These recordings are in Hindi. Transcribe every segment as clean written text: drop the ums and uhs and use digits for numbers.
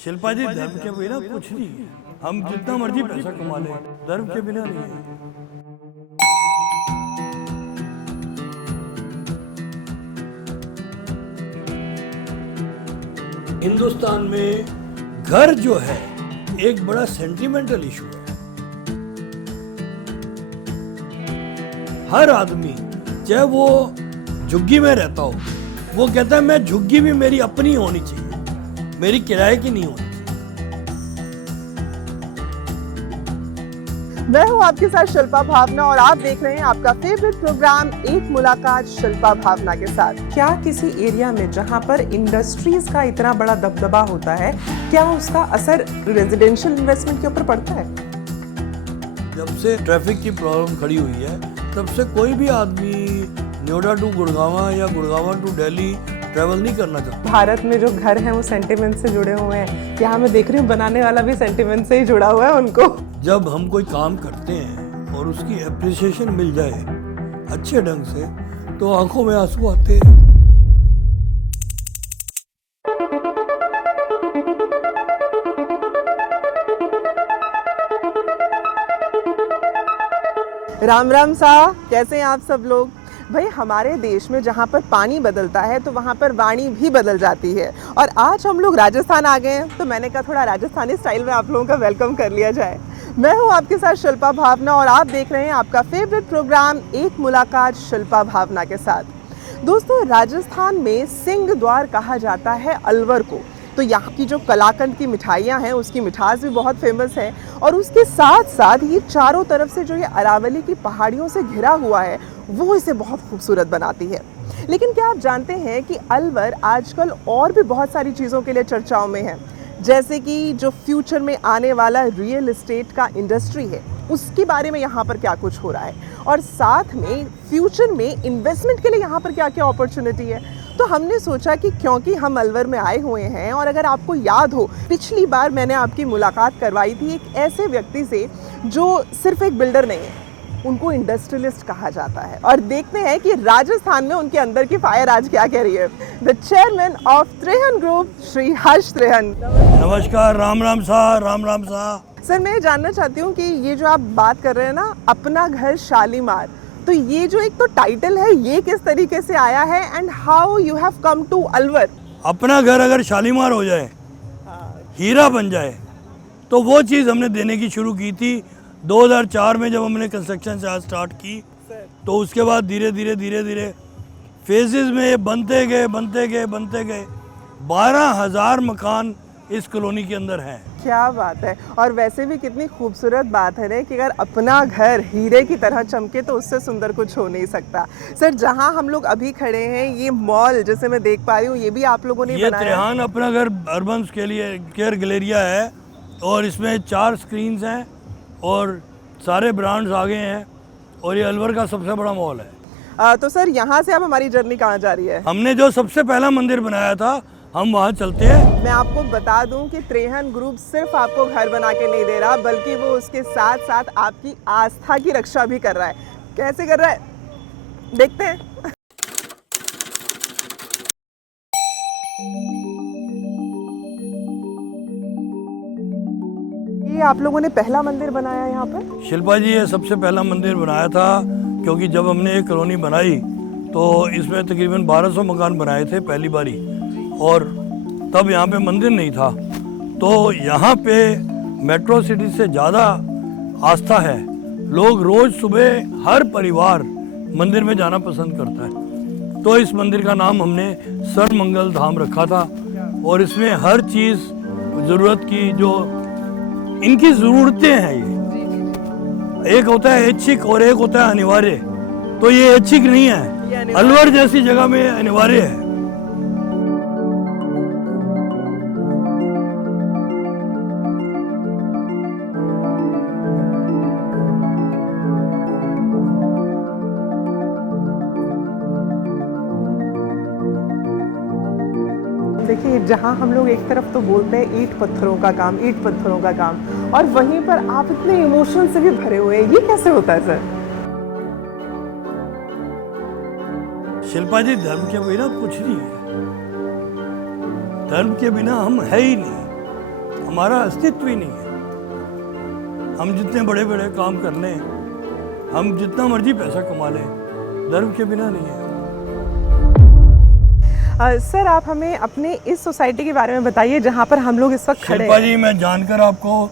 शिल्पा जी, धर्म के बिना कुछ नहीं है। हम जितना मर्जी पैसा कमा लें, धर्म के बिना नहीं है। हिंदुस्तान में घर जो है एक बड़ा सेंटिमेंटल इशू है। हर आदमी चाहे वो झुग्गी में रहता हो, वो कहता है मैं झुग्गी भी मेरी अपनी होनी चाहिए, मेरी किराए की नहीं होनी चाहिए। मैं हूं आपके साथ शिल्पा भावना और आप देख रहे हैं आपका फेवरेट प्रोग्राम एक मुलाकात शिल्पा भावना के साथ। क्या किसी एरिया में जहां पर इंडस्ट्रीज का इतना बड़ा दबदबा होता है, क्या उसका असर रेजिडेंशियल इन्वेस्टमेंट के ऊपर पड़ता है? जब से ट्रैफिक की प्रॉब्लम खड़ी हुई है, तब से कोई भी आदमी नोएडा टू गुड़गांव या गुड़गांव टू दिल्ली ट्रैवल नहीं करना चाहता। भारत में जो घर हैं वो सेंटिमेंट से जुड़े हुए हैं। यहाँ मैं देख रही हूँ बनाने वाला भी सेंटिमेंट से ही जुड़ा हुआ है उनको। जब हम कोई काम करते हैं और उसकी एप्रिसिएशन मिल जाए अच्छे ढंग से, तो आंखों में आंसू आते हैं। राम राम सा, कैसे हैं आप सब लोग? भाई, हमारे देश में जहाँ पर पानी बदलता है तो वहाँ पर वाणी भी बदल जाती है। और आज हम लोग राजस्थान आ गए हैं, तो मैंने कहा थोड़ा राजस्थानी स्टाइल में आप लोगों का वेलकम कर लिया जाए। मैं हूँ आपके साथ शिल्पा भावना और आप देख रहे हैं आपका फेवरेट प्रोग्राम एक मुलाकात शिल्पा भावना के साथ। दोस्तों, राजस्थान में सिंह द्वार कहा जाता है अलवर को। तो यहाँ की जो कलाकंद की मिठाइयाँ हैं उसकी मिठास भी बहुत फेमस है। और उसके साथ साथ ये चारों तरफ से जो ये अरावली की पहाड़ियों से घिरा हुआ है वो इसे बहुत खूबसूरत बनाती है। लेकिन क्या आप जानते हैं कि अलवर आजकल और भी बहुत सारी चीज़ों के लिए चर्चाओं में है, जैसे कि जो फ्यूचर में आने वाला रियल एस्टेट का इंडस्ट्री है उसके बारे में यहाँ पर क्या कुछ हो रहा है, और साथ में फ्यूचर में इन्वेस्टमेंट के लिए यहाँ पर क्या क्या अपॉर्चुनिटी है। तो हमने सोचा कि क्योंकि हम अलवर में आए हुए हैं और अगर आपको याद हो पिछली बार मैंने आपकी मुलाकात करवाई थी एक ऐसे व्यक्ति से जो सिर्फ एक बिल्डर नहीं है, उनको इंडस्ट्रियलिस्ट कहा जाता है। और देखते हैं कि राजस्थान में उनके अंदर की फायर आज क्या कह रही है। The chairman of Trehan group, Shri Harsh Trehan. नमस्कार, राम राम सा, राम राम सा। सर, मैं जानना चाहती हूँ कि ये जो आप बात कर रहे हैं ना, अपना घर शालीमार, तो ये जो एक तो टाइटल है ये किस तरीके से आया है and how you have come to Alwar? अपना घर अगर शालीमार हो जाए, हीरा बन जाए, तो वो चीज़ हमने देने की शुरू की थी 2004 में जब हमने कंस्ट्रक्शन से आज स्टार्ट की। तो उसके बाद धीरे धीरे फेजेस में ये बनते गए 12,000 मकान इस कॉलोनी के अंदर हैं। क्या बात है। और वैसे भी कितनी खूबसूरत बात है ना कि अगर अपना घर हीरे की तरह चमके तो उससे सुंदर कुछ हो नहीं सकता। सर, जहां हम लोग अभी खड़े हैं ये मॉल जैसे मैं देख पा रही हूँ, ये भी आप लोगों ने बनाया? त्रेहान अपना घर अर्बन के लिए केयर गैलेरिया है और इसमें 4 स्क्रीन्स हैं और सारे ब्रांड्स आ गए हैं और ये अलवर का सबसे बड़ा मॉल है। तो सर, यहाँ से अब हमारी जर्नी कहाँ जा रही है? हमने जो सबसे पहला मंदिर बनाया था हम वहाँ चलते हैं। मैं आपको बता दूं कि त्रेहन ग्रुप सिर्फ आपको घर बना के नहीं दे रहा, बल्कि वो उसके साथ साथ आपकी आस्था की रक्षा भी कर रहा है। कैसे कर रहा है देखते हैं। ये आप लोगों ने पहला मंदिर बनाया यहाँ पर? शिल्पा जी, ये सबसे पहला मंदिर बनाया था क्योंकि जब हमने एक कॉलोनी बनाई तो इसमें तकरीबन 1200 मकान बनाए थे पहली बारी, और तब यहाँ पे मंदिर नहीं था। तो यहाँ पे मेट्रो सिटी से ज़्यादा आस्था है। लोग रोज़ सुबह हर परिवार मंदिर में जाना पसंद करता है। तो इस मंदिर का नाम हमने सर्वमंगल धाम रखा था और इसमें हर चीज़ ज़रूरत की जो इनकी ज़रूरतें हैं, ये एक होता है ऐच्छिक और एक होता है अनिवार्य। तो ये ऐच्छिक नहीं है, अलवर जैसी जगह में अनिवार्य है। देखिए, जहाँ हम लोग एक तरफ तो बोलते हैं ईंट पत्थरों का काम, और वहीं पर आप इतने इमोशन से भी भरे हुए हैं, ये कैसे होता है सर? शिल्पा जी, धर्म के बिना कुछ नहीं है। धर्म के बिना हम है ही नहीं। हमारा अस्तित्व ही नहीं है। हम जितने बड़े बड़े काम कर लें, हम जितना मर्जी पैसा कमा लें, धर्म के बिना नहीं है। सर आप हमें अपने इस सोसाइटी के बारे में बताइए जहाँ पर हम लोग इस वक्त खड़े शिल्पा हैं। जी, मैं जानकर आपको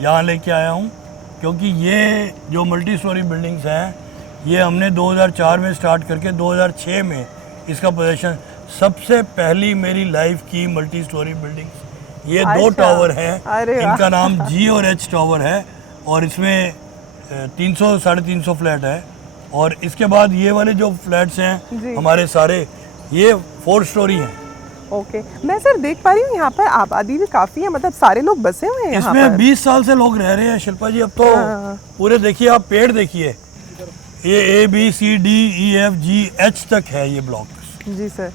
यहाँ लेके आया हूँ क्योंकि ये जो मल्टी स्टोरी बिल्डिंग्स हैं, ये हमने 2004 में स्टार्ट करके 2006 में इसका पोजीशन, सबसे पहली मेरी लाइफ की मल्टी स्टोरी बिल्डिंग्स ये दो अच्छा। टावर हैं। अरे वाह। इनका नाम जी और एच टावर है और इसमें 300 350 फ्लैट है। और इसके बाद ये वाले जो फ्लैट्स जी। हैं हमारे सारे, ये 4 स्टोरी हैं। ओके, मैं सर देख पा रही हूँ यहाँ पर आबादी भी काफी है, मतलब सारे लोग बसे हुए हैं यहाँ इसमें पर। 20 साल से लोग रह रहे हैं शिल्पा जी। अब तो हाँ। पूरे देखिए, आप पेड़ देखिए, ये ABCDEFGH तक है ये ब्लॉक। जी सर।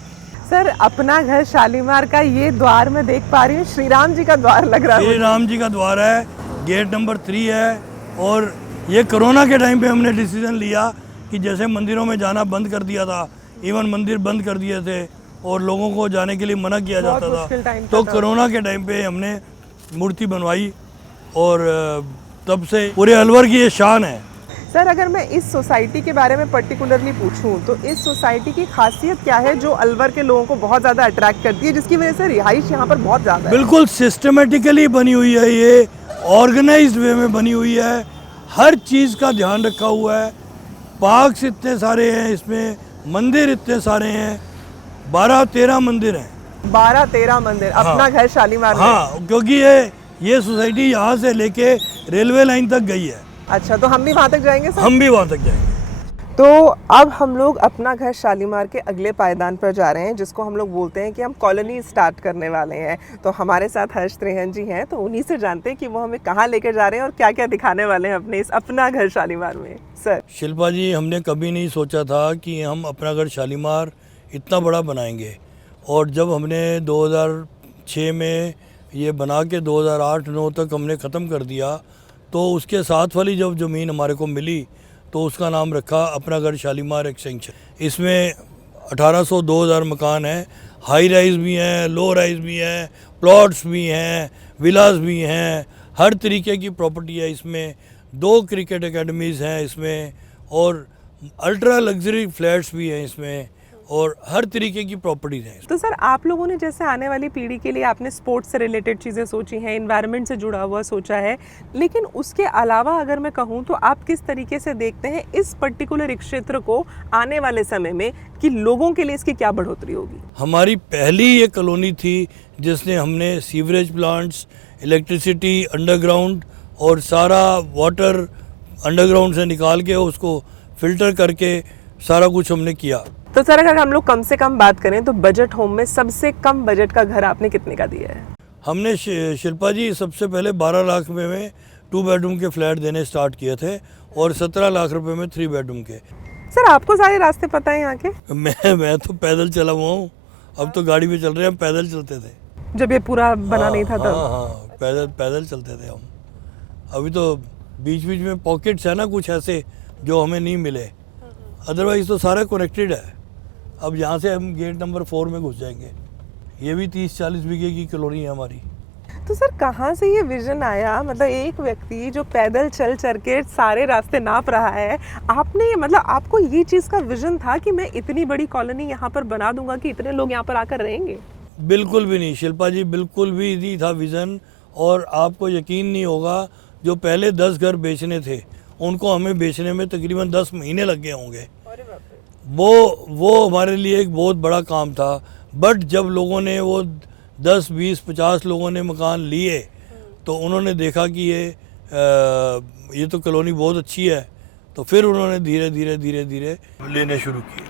सर अपना घर शालीमार का ये द्वार मैं देख पा रही हूँ, श्री राम जी का द्वार लग रहा श्री है। राम जी का द्वार है, गेट नंबर 3 है। और ये कोरोना के टाइम पे हमने डिसीजन लिया कि जैसे मंदिरों में जाना बंद कर दिया था, इवन मंदिर बंद कर दिए थे और लोगों को जाने के लिए मना किया बहुत जाता मुश्किल था, टाइम तो था। कोरोना के टाइम पे हमने मूर्ति बनवाई और तब से पूरे अलवर की ये शान है। सर अगर मैं इस सोसाइटी के बारे में पर्टिकुलरली पूछूं तो इस सोसाइटी की खासियत क्या है जो अलवर के लोगों को बहुत ज़्यादा अट्रैक्ट करती है, जिसकी वजह से रिहाइश यहाँ पर बहुत ज़्यादा है? बिल्कुल सिस्टमेटिकली बनी हुई है, ये ऑर्गेनाइज्ड वे में बनी हुई है, हर चीज़ का ध्यान रखा हुआ है। पार्क्स इतने सारे हैं इसमें, मंदिर इतने सारे हैं, 12-13 मंदिर हैं। 12-13 मंदिर। हाँ। अपना घर शालीमार में। हाँ, क्योंकि ये सोसाइटी यहाँ से लेके रेलवे लाइन तक गई है। अच्छा, तो हम भी वहाँ तक जाएंगे सर? हम भी वहाँ तक जाएंगे। तो अब हम लोग अपना घर शालीमार के अगले पायदान पर जा रहे हैं, जिसको हम लोग बोलते हैं कि हम कॉलोनी स्टार्ट करने वाले हैं। तो हमारे साथ हर्ष त्रेहन जी हैं, तो उन्हीं से जानते हैं कि वो हमें कहाँ लेकर जा रहे हैं और क्या क्या दिखाने वाले हैं अपने इस अपना घर शालीमार में। सर शिल्पा जी, हमने कभी नहीं सोचा था कि हम अपना घर शालीमार इतना बड़ा बनाएंगे। और जब हमने 2006 में ये बना के 2008-9 तक हमने ख़त्म कर दिया, तो उसके साथ वाली जब ज़मीन हमारे को मिली तो उसका नाम रखा अपना घर शालीमार एक्सटेंशन। इसमें 1800-2000 मकान हैं, हाई राइज भी हैं, लो राइज भी हैं, प्लॉट्स भी हैं, विलास भी हैं, हर तरीके की प्रॉपर्टी है इसमें। 2 क्रिकेट एकेडमीज़ हैं इसमें और अल्ट्रा लग्जरी फ्लैट्स भी हैं इसमें और हर तरीके की प्रॉपर्टीज़ हैं। तो सर आप लोगों ने जैसे आने वाली पीढ़ी के लिए आपने स्पोर्ट्स से रिलेटेड चीज़ें सोची हैं, एनवायरनमेंट से जुड़ा हुआ सोचा है, लेकिन उसके अलावा अगर मैं कहूँ तो आप किस तरीके से देखते हैं इस पर्टिकुलर क्षेत्र को आने वाले समय में कि लोगों के लिए इसकी क्या बढ़ोतरी होगी? हमारी पहली ये कॉलोनी थी जिसने हमने सीवरेज प्लांट्स, इलेक्ट्रिसिटी अंडरग्राउंड और सारा वाटर अंडरग्राउंड से निकाल के उसको फिल्टर करके सारा कुछ हमने किया। तो सर अगर हम लोग कम से कम बात करें तो बजट होम में सबसे कम बजट का घर आपने कितने का दिया है? हमने शिल्पा जी सबसे पहले 12 लाख रुपए में 2 बेडरूम के फ्लैट देने स्टार्ट किए थे और 17 लाख रुपए में 3 बेडरूम के। सर आपको सारे रास्ते पता है यहाँ के? मैं तो पैदल चला हुआ हूँ, अब तो गाड़ी में चल रहे हैं, हम पैदल चलते थे जब ये पूरा बना नहीं था तब? हाँ, पैदल चलते थे हम। अभी तो बीच बीच में पॉकेट्स है ना कुछ ऐसे जो हमें नहीं मिले, अदरवाइज तो सारा कनेक्टेड है। अब यहाँ से हम गेट नंबर 4 में घुस जाएंगे। ये भी 30-40 बीघे की कॉलोनी है हमारी। तो सर कहाँ से ये विजन आया, मतलब एक व्यक्ति जो पैदल चल के सारे रास्ते नाप रहा है, आपने मतलब आपको ये चीज़ का विजन था कि मैं इतनी बड़ी कॉलोनी यहाँ पर बना दूंगा कि इतने लोग यहाँ पर आकर रहेंगे? बिल्कुल भी नहीं शिल्पा जी, बिल्कुल भी नहीं था विज़न। और आपको यकीन नहीं होगा, जो पहले 10 घर बेचने थे उनको हमें बेचने में तकरीबन 10 महीने लग गए होंगे। वो हमारे लिए एक बहुत बड़ा काम था। बट जब लोगों ने वो 10, 20, 50 लोगों ने मकान लिए तो उन्होंने देखा कि ये तो कॉलोनी बहुत अच्छी है, तो फिर उन्होंने धीरे धीरे लेने शुरू किए।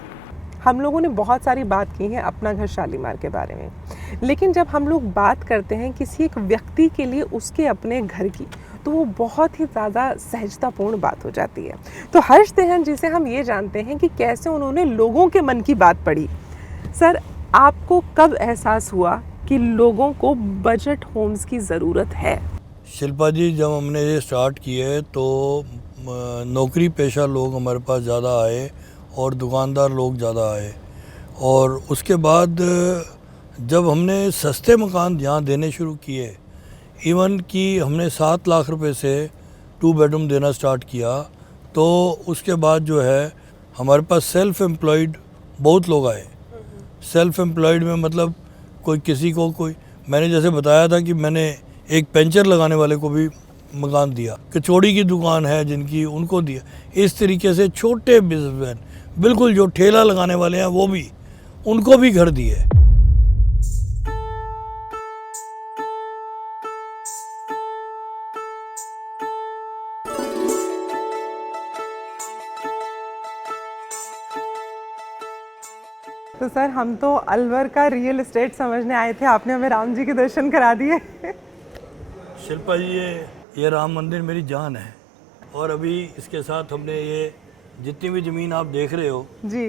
हम लोगों ने बहुत सारी बात की है अपना घर शालीमार के बारे में, लेकिन जब हम लोग बात करते हैं किसी एक व्यक्ति के लिए उसके अपने घर की, तो वो बहुत ही ज़्यादा सहजतापूर्ण बात हो जाती है। तो हर्ष त्रेहन जी से हम ये जानते हैं कि कैसे उन्होंने लोगों के मन की बात पढ़ी। सर आपको कब एहसास हुआ कि लोगों को बजट होम्स की ज़रूरत है? शिल्पा जी, जब हमने ये स्टार्ट किए तो नौकरी पेशा लोग हमारे पास ज़्यादा आए और दुकानदार लोग ज़्यादा आए। और उसके बाद जब हमने सस्ते मकान यहाँ देने शुरू किए, इवन कि हमने 7 लाख रुपए से 2 बेडरूम देना स्टार्ट किया, तो उसके बाद जो है हमारे पास सेल्फ एम्प्लॉयड बहुत लोग आए। सेल्फ एम्प्लॉयड में मतलब कोई किसी को कोई, मैंने जैसे बताया था कि मैंने एक पंचर लगाने वाले को भी मकान दिया, कचौड़ी की दुकान है जिनकी, उनको दिया। इस तरीके से छोटे बिजनेसमैन, बिल्कुल जो ठेला लगाने वाले हैं वो भी, उनको भी घर दिए। तो सर हम तो अलवर का रियल एस्टेट समझने आए थे, आपने हमें राम जी के दर्शन करा दिए। शिल्पा जी, ये राम मंदिर मेरी जान है, और अभी इसके साथ हमने ये जितनी भी ज़मीन आप देख रहे हो जी,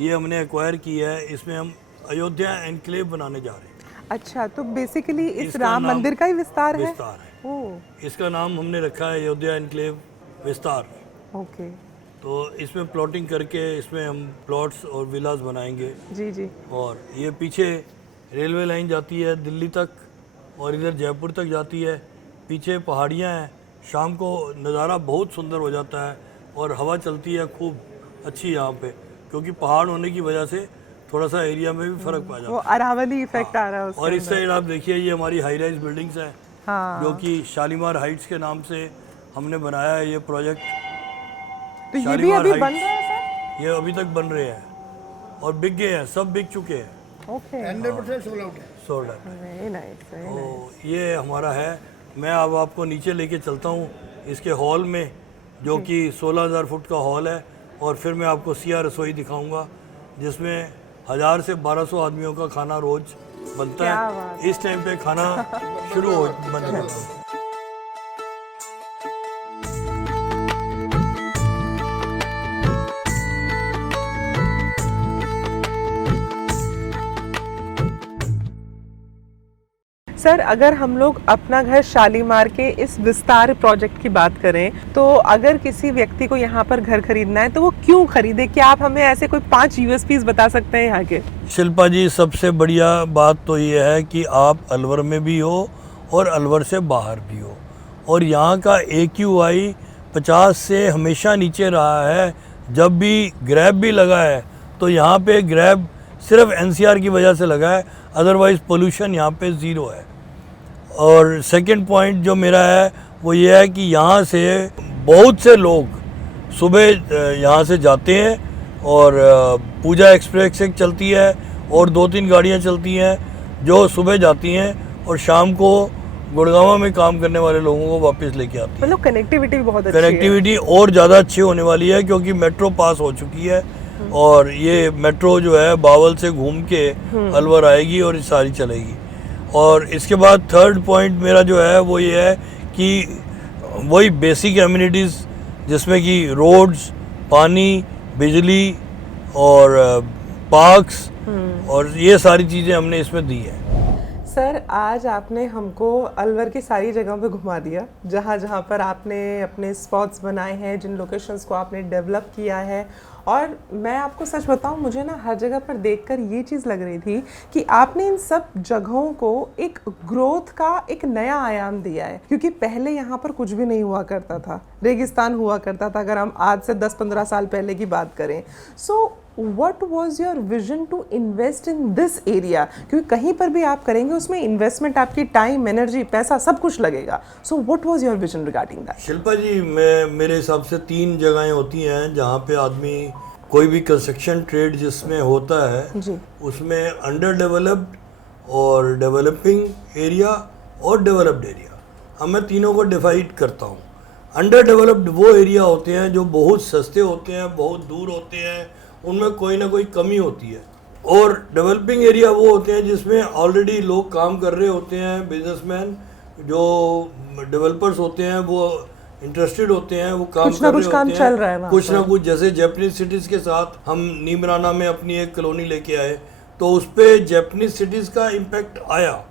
ये हमने एक्वायर की है। इसमें हम अयोध्या एनक्लेव बनाने जा रहे हैं। अच्छा, तो बेसिकली इस इसका राम नाम मंदिर का ही विस्तार है? विस्तार है। ओह, इसका नाम हमने रखा है अयोध्या एनक्लेव विस्तार। ओके, तो इसमें प्लॉटिंग करके इसमें हम प्लॉट्स और विलास बनाएंगे। जी जी, और ये पीछे रेलवे लाइन जाती है दिल्ली तक, और इधर जयपुर तक जाती है। पीछे पहाड़ियाँ हैं, शाम को नज़ारा बहुत सुंदर हो जाता है, और हवा चलती है खूब अच्छी यहाँ पे, क्योंकि पहाड़ होने की वजह से थोड़ा सा एरिया में भी फ़र्क पा जाता वो अरावली इफेक्ट आ रहा है है। उसके और इस अंदर। साइड आप देखिए, ये हमारी हाई राइज बिल्डिंग्स हैं, हाँ, जो कि शालीमार हाइट्स के नाम से हमने बनाया है ये प्रोजेक्ट। तो ये भी शालीमार अभी बन हाइट्स, रहा है ये अभी तक बन रहे हैं और बिक गए हैं, सब बिक चुके हैं, सर? ओके, 100% सोल्ड आउट है। सोल्ड है। Very nice, very nice. तो ये हमारा है। मैं अब आपको नीचे लेके चलता हूँ इसके हॉल में, जो कि 16,000 फुट का हॉल है, और फिर मैं आपको सिया रसोई दिखाऊंगा, जिसमें 1000 से 1200 आदमियों का खाना रोज बनता क्या है। बात इस टाइम पे खाना शुरू हो बन जाता है। सर, अगर हम लोग अपना घर शालीमार के इस विस्तार प्रोजेक्ट की बात करें, तो अगर किसी व्यक्ति को यहाँ पर घर खरीदना है तो वो क्यों खरीदे? क्या आप हमें ऐसे कोई 5 यूएसपीज बता सकते हैं यहाँ के? शिल्पा जी, सबसे बढ़िया बात तो ये है कि आप अलवर में भी हो और अलवर से बाहर भी हो, और यहाँ का AQI 50 से हमेशा नीचे रहा है। जब भी ग्रैब भी लगा है तो यहाँ पे ग्रैब सिर्फ NCR की वजह से लगा है, अदरवाइज़ पोल्यूशन यहाँ पे ज़ीरो है। और सेकंड पॉइंट जो मेरा है वो ये है कि यहाँ से बहुत से लोग सुबह यहाँ से जाते हैं, और पूजा एक्सप्रेस एक चलती है और 2-3 गाड़ियाँ चलती हैं जो सुबह जाती हैं और शाम को गुड़गांव में काम करने वाले लोगों को वापस लेके आती है। मतलब कनेक्टिविटी भी बहुत अच्छी है। कनेक्टिविटी और ज़्यादा अच्छी होने वाली है, क्योंकि मेट्रो पास हो चुकी है, और ये मेट्रो जो है बावल से घूम के अलवर आएगी और सारी चलेगी। और इसके बाद थर्ड पॉइंट मेरा जो है वो ये है कि वही बेसिक एमिनिटीज़, जिसमें कि रोड्स, पानी, बिजली और पार्क्स, और ये सारी चीज़ें हमने इसमें दी हैं। सर, आज आपने हमको अलवर की सारी जगहों पे घुमा दिया, जहाँ जहाँ पर आपने अपने स्पॉट्स बनाए हैं, जिन लोकेशंस को आपने डेवलप किया है। और मैं आपको सच बताऊं, मुझे ना हर जगह पर देखकर ये चीज़ लग रही थी कि आपने इन सब जगहों को एक ग्रोथ का एक नया आयाम दिया है, क्योंकि पहले यहाँ पर कुछ भी नहीं हुआ करता था, रेगिस्तान हुआ करता था, अगर हम आज से 10-15 साल पहले की बात करें। सो what was your vision to invest in this area? क्योंकि कहीं पर भी आप करेंगे उसमें इन्वेस्टमेंट, आपकी टाइम, एनर्जी, पैसा सब कुछ लगेगा। So what was your vision regarding that? Shilpa जी, मेरे हिसाब से 3 जगहें होती हैं जहाँ पे आदमी कोई भी कंस्ट्रक्शन ट्रेड जिसमें होता है जी, उसमें अंडर डेवलप्ड और डेवलपिंग एरिया और डेवलप्ड एरिया, अब मैं तीनों को डिवाइड करता हूँ। अंडर डेवलप्ड वो एरिया होते हैं जो बहुत सस्ते होते हैं, बहुत दूर होते हैं, उनमें कोई ना कोई कमी होती है। और डेवलपिंग एरिया वो होते हैं जिसमें ऑलरेडी लोग काम कर रहे होते हैं, बिजनेसमैन जो डेवलपर्स होते हैं वो इंटरेस्टेड होते हैं, वो काम कुछ ना कर कुछ रहे काम होते चल हैं, रहा है वहाँ कुछ ना पर। कुछ। जैसे जापानीज सिटीज़ के साथ हम नीमराना में अपनी एक कॉलोनी लेके आए, तो उस पर जापानीज सिटीज़ का इम्पेक्ट आया।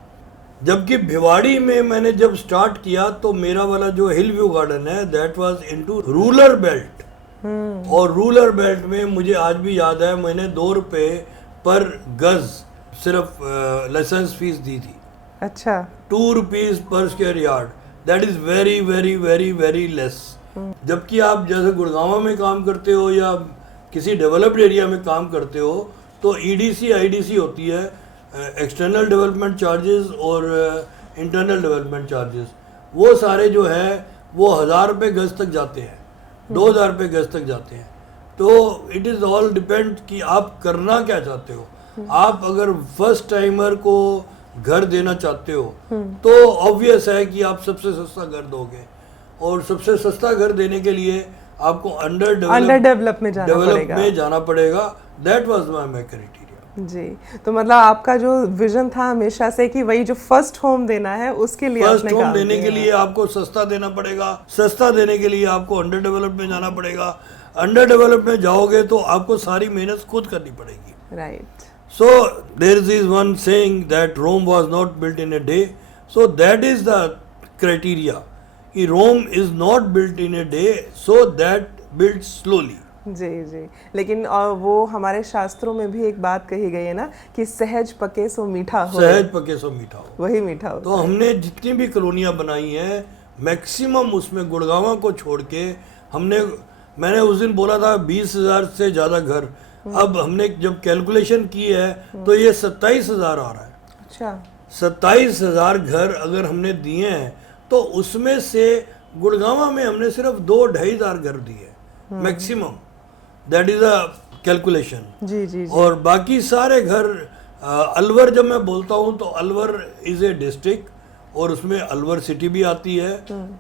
जबकि भिवाड़ी में मैंने जब स्टार्ट किया तो मेरा वाला जो हिल व्यू गार्डन है that was into rural belt, और रूरल बेल्ट में मुझे आज भी याद है मैंने 2 रुपए पर गज सिर्फ लाइसेंस फीस दी थी। अच्छा। 2 rupees per square yard, that is very very very very less. जबकि आप जैसे गुड़गांव में काम करते हो या किसी डेवलप्ड एरिया में काम करते हो तो ईडीसी आईडीसी होती है, एक्सटर्नल डेवलपमेंट चार्जेस और इंटरनल डेवलपमेंट चार्जेस, वो सारे जो है वो 1000 रुपये गज तक जाते हैं, 2000 रुपये गज तक जाते हैं। तो इट इज़ ऑल डिपेंड कि आप करना क्या चाहते हो। आप अगर फर्स्ट टाइमर को घर देना चाहते हो तो ऑब्वियस है कि आप सबसे सस्ता घर दोगे, और सबसे सस्ता घर देने के लिए आपको अंडर डेवलप में जाना पड़ेगा। That was my criteria. जी, तो मतलब आपका जो विजन था हमेशा से कि वही जो फर्स्ट होम देना है उसके लिए फर्स्ट होम देने के लिए आपको सस्ता देना पड़ेगा, सस्ता देने के लिए आपको अंडर डेवलप में जाना पड़ेगा, अंडर डेवलप में जाओगे तो आपको सारी मेहनत खुद करनी पड़ेगी। Right. So there is one saying that Rome was not built in a day. So that is the criteria. कि Rome is not built in a day, so that built slowly. जी जी, लेकिन वो हमारे शास्त्रों में भी एक बात कही गई है ना कि सहज पके सो मीठा हो। सहज पके सो मीठा हो, वही मीठा हो। तो हमने जितनी भी कॉलोनियाँ बनाई हैं मैक्सिमम उसमें गुड़गांव को छोड़ के मैंने उस दिन बोला था 20,000 से ज़्यादा घर, अब हमने जब कैलकुलेशन की है तो ये 27,000 आ रहा है। अच्छा, 27,000 घर अगर हमने दिए हैं तो उसमें से गुड़गांव में हमने सिर्फ 2-2,500 घर दिए maximum, that is a calculation. जी जी। और बाकी सारे घर अलवर, जब मैं बोलता हूँ तो अलवर इज ए डिस्ट्रिक्ट और उसमें अलवर सिटी भी आती है,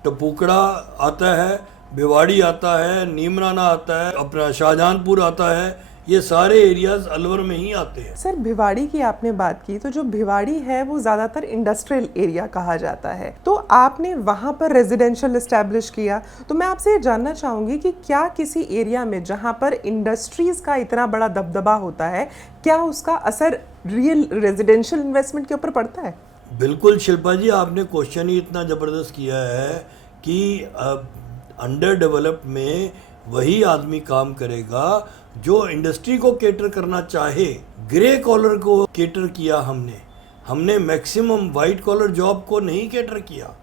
टपुकड़ा आता है, भिवाड़ी आता है, नीमराना आता है, अपना शाहजहानपुर आता है, ये सारे एरियाज अलवर में ही आते हैं। सर, भिवाड़ी की आपने बात की, तो जो भिवाड़ी है वो ज़्यादातर इंडस्ट्रियल एरिया कहा जाता है, तो आपने वहाँ पर रेजिडेंशियल एस्टैब्लिश किया, तो मैं आपसे ये जानना चाहूँगी कि क्या किसी एरिया में जहाँ पर इंडस्ट्रीज़ का इतना बड़ा दबदबा होता है, क्या उसका असर रियल रेजिडेंशियल इन्वेस्टमेंट के ऊपर पड़ता है? बिल्कुल शिल्पा जी, आपने क्वेश्चन ही इतना ज़बरदस्त किया है कि अंडर डेवलप में वही आदमी काम करेगा जो इंडस्ट्री को केटर करना चाहे। ग्रे कॉलर को केटर किया हमने मैक्सिमम वाइट कॉलर जॉब को नहीं केटर किया,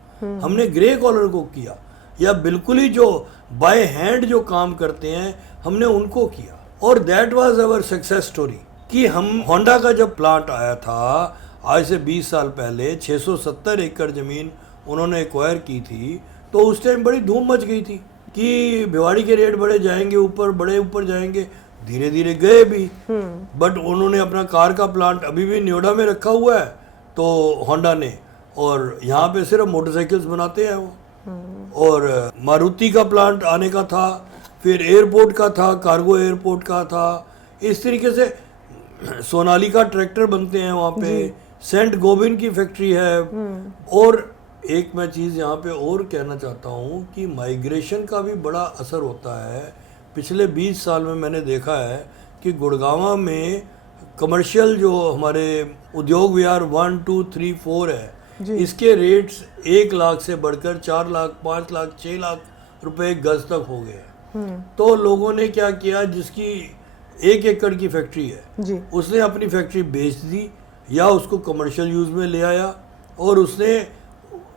हमने ग्रे कॉलर को किया, या बिल्कुल ही जो बाय हैंड जो काम करते हैं हमने उनको किया। और that was our success story कि हम होंडा का जब प्लांट आया था आज से 20 साल पहले, 670 एकड़ ज़मीन उन्होंने एक्वायर की थी, तो उस टाइम बड़ी धूम मच गई थी कि भिवाड़ी के रेट बड़े जाएंगे ऊपर, बड़े ऊपर जाएंगे, धीरे धीरे गए भी। बट उन्होंने अपना कार का प्लांट अभी भी नोएडा में रखा हुआ है तो होंडा ने, और यहाँ पे सिर्फ मोटरसाइकिल्स बनाते हैं वो। और मारुति का प्लांट आने का था, फिर एयरपोर्ट का था, कार्गो एयरपोर्ट का था, इस तरीके से सोनालिका ट्रैक्टर बनते हैं वहाँ पे, सेंट गोबिन की फैक्ट्री है। और एक मैं चीज़ यहाँ पे और कहना चाहता हूँ कि माइग्रेशन का भी बड़ा असर होता है। पिछले 20 साल में मैंने देखा है कि गुड़गांव में कमर्शियल जो हमारे उद्योग विहार 1, 2, 3, 4 है, इसके रेट्स 1 लाख से बढ़कर 4 लाख, 5 लाख, 6 लाख रुपए गज तक हो गए। तो लोगों ने क्या किया, जिसकी 1 एकड़ की फैक्ट्री है उसने अपनी फैक्ट्री बेच दी या उसको कमर्शियल यूज़ में ले आया और उसने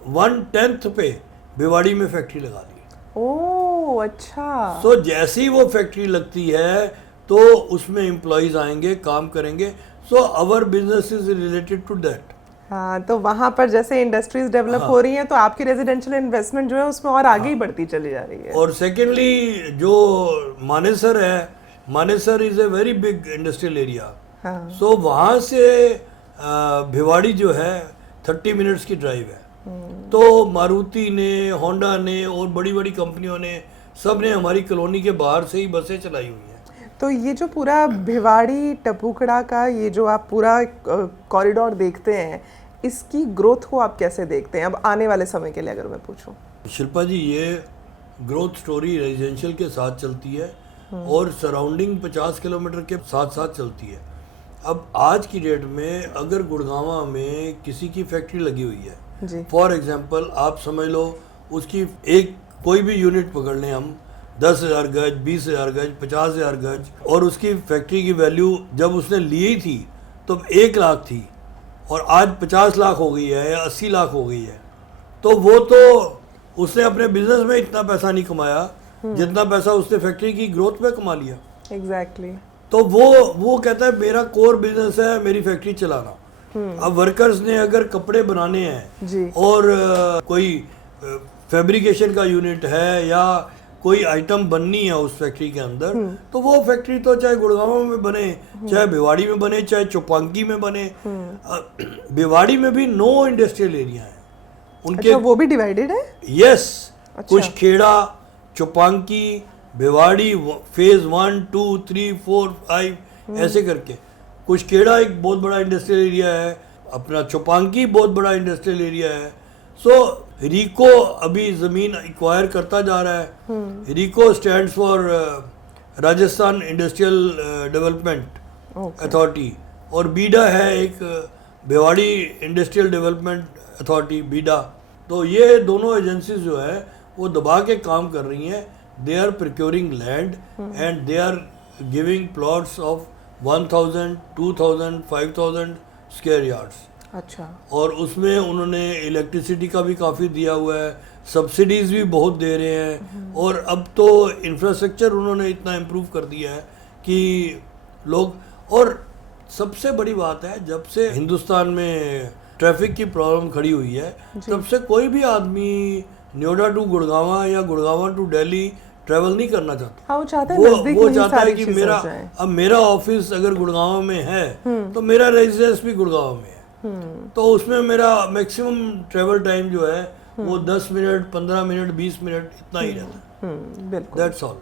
1/10 पे भिवाड़ी में फैक्ट्री लगा दी। ओह अच्छा। तो जैसे ही वो फैक्ट्री लगती है तो उसमें एम्प्लॉयज आएंगे, काम करेंगे। So our business is related to that. हाँ, तो वहाँ पर जैसे इंडस्ट्रीज डेवलप हो रही हैं तो आपकी रेजिडेंशियल इन्वेस्टमेंट जो है उसमें और आगे ही बढ़ती चली जा रही है। और सेकेंडली जो मानेसर है, Manesar is a very big industrial area. So वहाँ से भिवाड़ी जो है 30 मिनट्स की ड्राइव है। तो मारुति ने, होंडा ने और बड़ी बड़ी कंपनियों ने, सब ने हमारी कॉलोनी के बाहर से ही बसें चलाई हुई हैं। तो ये जो पूरा भिवाड़ी टपुकड़ा का ये जो आप पूरा कॉरिडोर देखते हैं, इसकी ग्रोथ को आप कैसे देखते हैं अब आने वाले समय के लिए अगर मैं पूछूं? शिल्पा जी, ये ग्रोथ स्टोरी रेजिडेंशियल के साथ चलती है और सराउंडिंग 50 किलोमीटर के साथ साथ चलती है। अब आज की डेट में अगर गुड़गांव में किसी की फैक्ट्री लगी हुई है, फॉर एग्जाम्पल आप समझ लो उसकी एक कोई भी यूनिट पकड़ लें हम, 10,000 गज, 20,000 गज, 50,000 गज, और उसकी फैक्ट्री की वैल्यू जब उसने ली थी तो 1 लाख थी और आज 50 लाख हो गई है या 80 लाख हो गई है, तो वो तो उसने अपने बिजनेस में इतना पैसा नहीं कमाया जितना पैसा उसने फैक्ट्री की ग्रोथ में कमा लिया। एग्जैक्टली। तो वो कहता है मेरा कोर बिजनेस है मेरी फैक्ट्री चलाना। अब वर्कर्स ने अगर कपड़े बनाने हैं जी। और कोई फैब्रिकेशन का यूनिट है या कोई आइटम बननी है उस फैक्ट्री के अंदर, तो वो फैक्ट्री तो चाहे गुड़गांव में बने, चाहे भिवाड़ी में बने, चाहे चौपांकी में बने। भिवाड़ी में भी 9 इंडस्ट्रियल एरिया हैं उनके। अच्छा, वो भी डिवाइडेड है? यस। अच्छा। कुछ खेड़ा, चौपांकी, भिवाड़ी फेज 1 2 3 4 5 ऐसे करके। कुछ खेड़ा एक बहुत बड़ा इंडस्ट्रियल एरिया है, अपना चौपांकी बहुत बड़ा इंडस्ट्रियल एरिया है। सो रिको अभी ज़मीन एक्वायर करता जा रहा है। RIICO stands for Rajasthan industrial development authority, और बीडा है एक Bhiwadi industrial development authority, BIDA. तो ये दोनों एजेंसीज जो है वो दबा के काम कर रही हैं। They are procuring land and they are giving plots of 1000, 2000, 5000 square yards. अच्छा। और उसमें उन्होंने इलेक्ट्रिसिटी का भी काफ़ी दिया हुआ है, सब्सिडीज़ भी बहुत दे रहे हैं, और अब तो इंफ्रास्ट्रक्चर उन्होंने इतना इम्प्रूव कर दिया है कि लोग। और सबसे बड़ी बात है, जब से हिंदुस्तान में ट्रैफिक की प्रॉब्लम खड़ी हुई है, तब से कोई भी आदमी नोएडा टू गुड़गांव या गुड़गांव टू दिल्ली ट्रैवल नहीं करना चाहता। हाँ, वो चाहता है वो नजदीक में ही चाहता है सारी कि चीजें हो जाएं। अब मेरा ऑफिस अगर गुड़गांव में है तो मेरा रेजिडेंस भी गुड़गांव में है, तो उसमें मेरा मैक्सिमम ट्रैवल टाइम जो है वो 10 मिनट, 15 मिनट, 20 मिनट इतना ही रहता है। बिल्कुल। That's all.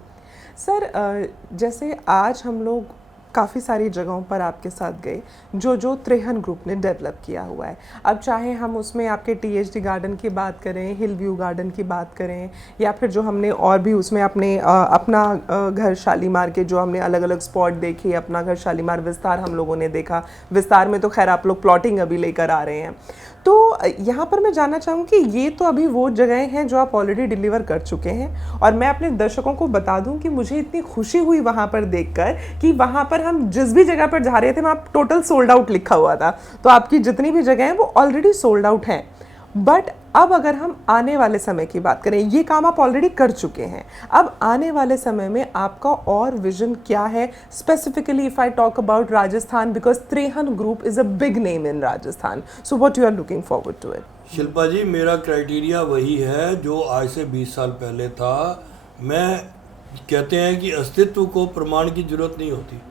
सर, जैसे आज हम लोग काफ़ी सारी जगहों पर आपके साथ गए जो त्रेहन ग्रुप ने डेवलप किया हुआ है। अब चाहे हम उसमें आपके THD गार्डन की बात करें, हिल व्यू गार्डन की बात करें, या फिर जो हमने और भी उसमें अपना घर शालीमार के जो हमने अलग अलग स्पॉट देखे, अपना घर शालीमार विस्तार हम लोगों ने देखा। विस्तार में तो खैर आप लोग प्लॉटिंग अभी लेकर आ रहे हैं। तो यहाँ पर मैं जानना चाहूँ कि ये तो अभी वो जगहें हैं जो आप ऑलरेडी डिलीवर कर चुके हैं, और मैं अपने दर्शकों को बता दूँ कि मुझे इतनी खुशी हुई वहाँ पर देखकर कि वहाँ पर हम जिस भी जगह पर जा रहे थे वहाँ टोटल सोल्ड आउट लिखा हुआ था। तो आपकी जितनी भी जगह हैं वो ऑलरेडी सोल्ड आउट हैं। बट अब अगर हम आने वाले समय की बात करें, ये काम आप ऑलरेडी कर चुके हैं, अब आने वाले समय में आपका और विजन क्या है? Specifically if I talk about Rajasthan, because Trehan group is a big name in Rajasthan, so what you are looking forward to it? Shilpa ji, मेरा क्राइटेरिया वही है जो आज से 20 साल पहले था। मैं कहते हैं कि अस्तित्व को प्रमाण की जरूरत नहीं होती,